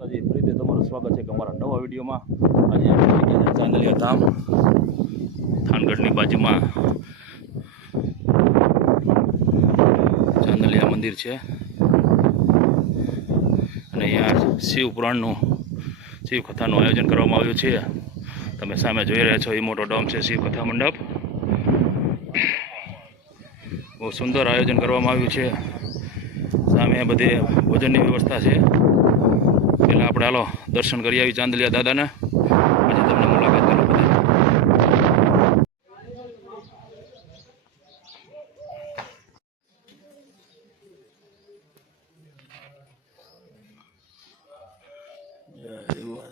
ફરીથી તમારું સ્વાગત છે કે અમારા નવા વિડીયોમાં. આજે આપણે આવી ગયા ચાંદલિયા ધામ, થાનગઢની બાજુમાં ચાંદલિયા મંદિર છે અને અહીંયા શિવ પુરાણનું શિવ કથાનું આયોજન કરવામાં આવ્યું છે. તમે સામે જોઈ રહ્યા છો એ મોટો ડોમ છે શિવ કથા મંડપ. બહુ સુંદર આયોજન કરવામાં આવ્યું છે. સામે બધે ભોજનની વ્યવસ્થા છે. પહેલાં આપણે હાલો દર્શન કરી આવી ચાંદલિયા દાદાને, પછી તમને મુલાકાત કરો બધી.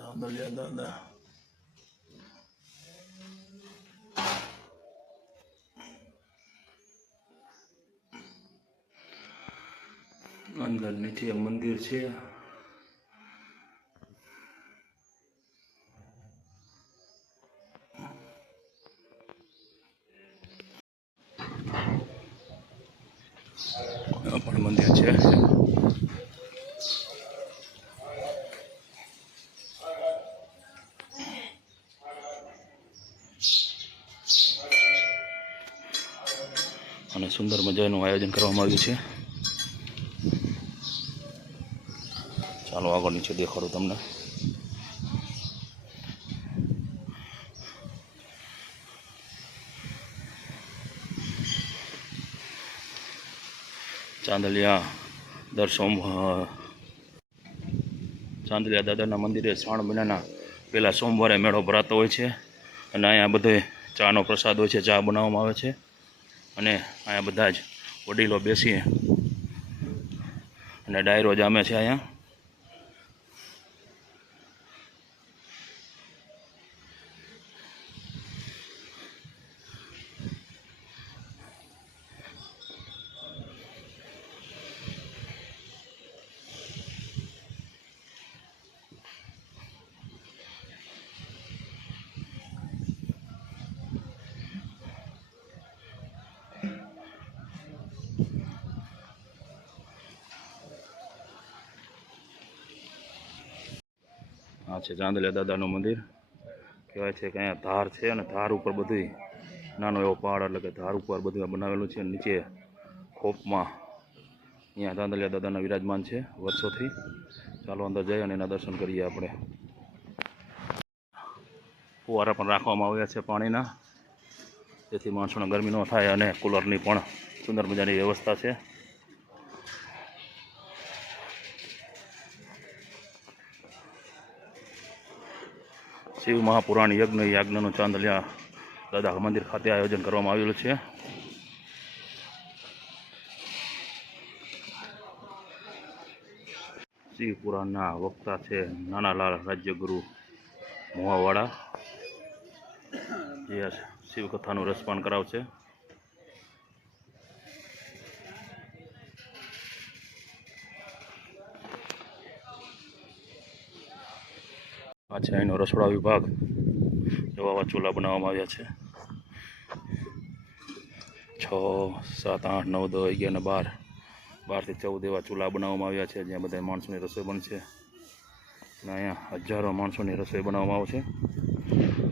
ચાંદલિયા દાદા અંદર નીચે મંદિર છે. પણ મંદિર છે. અને સુંદર મજાનું આયોજન કરવામાં આવ્યું છે. ચાલો આગળ નીચે દેખાડું તમને. ચાંદલિયા ચાંદલિયા દાદાના મંદિરે શ્રાવણ મહિનાના પહેલાં સોમવારે મેળો ભરાતો હોય છે અને અહીંયા બધે ચાનો પ્રસાદ હોય છે. ચા બનાવવામાં આવે છે અને અહીંયા બધા જ વડીલો બેસી અને ડાયરો જામે છે. અહીંયા આ છે ચાંદલિયા દાદાનું મંદિર. કહેવાય છે કે અહીંયા ધાર છે અને ધાર ઉપર બધું નાનો એવો પહાડ, એટલે કે ધાર ઉપર બધું બનાવેલું છે. નીચે ખોપમાં અહીંયા ચાંદલિયા દાદાના વિરાજમાન છે વર્ષોથી. ચાલો અંદર જઈએ અને એના દર્શન કરીએ આપણે. ફુવારા પણ રાખવામાં આવ્યા છે પાણીના, જેથી માણસોને ગરમી ન થાય, અને કુલરની પણ સુંદર મજાની વ્યવસ્થા છે. શિવ મહાપુરાણ યાજ્ઞનું ચાંદલિયા દાદા મંદિર ખાતે આયોજન કરવામાં આવેલું છે. શિવ પુરાણના વક્તા છે નાનાલાલ રાજ્યગુરુ મોહાવાડા, જે શિવ કથાનું રસપાન કરાવશે. આ છે અહીંનો રસોડા વિભાગ. એવા ચૂલા બનાવવામાં આવ્યા છે. 6, 7, 8, 9, 10, 11 અને 12 થી 14 એવા ચૂલા બનાવવામાં આવ્યા છે, જ્યાં બધા માણસોની રસોઈ બનશે. અને અહીંયા હજારો માણસોની રસોઈ બનાવવામાં આવશે,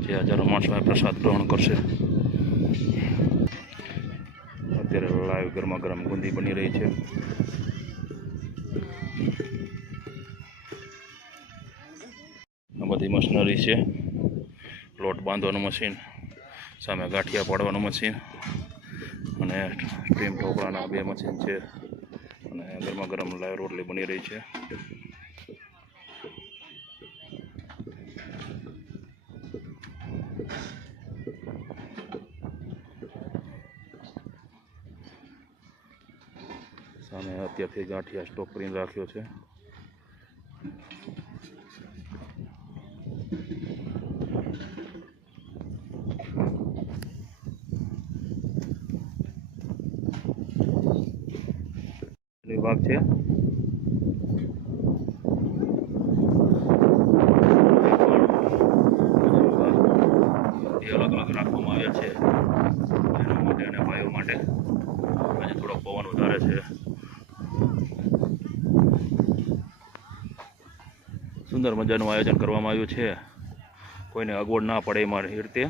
જે હજારો માણસો પ્રસાદ ગ્રહણ કરશે. અત્યારે લાઈવ ગરમા ગરમ ગુંદી બની રહી છે. આ બધી મશીનરી છે. લોટ બાંધવાનું મશીન, સામે ગાંઠિયા પાડવાનું મશીન, અને સ્ટીમ ઢોકળાના 2 મશીન છે. અને ગરમા ગરમ લાઈવ રોટલી બની રહી છે. સામે અત્યારથી ગાંઠિયા સ્ટોક કરીને રાખ્યો છે. વિભાગ છે. અલગ અલગ રાખવામાં આવ્યા છે એના માટે અને ભાઈઓ માટે. આજે થોડોક પવન વધારે છે. સુંદર મજાનું આયોજન કરવામાં આવ્યું છે, કોઈને અગવડ ના પડે એમાં રીતે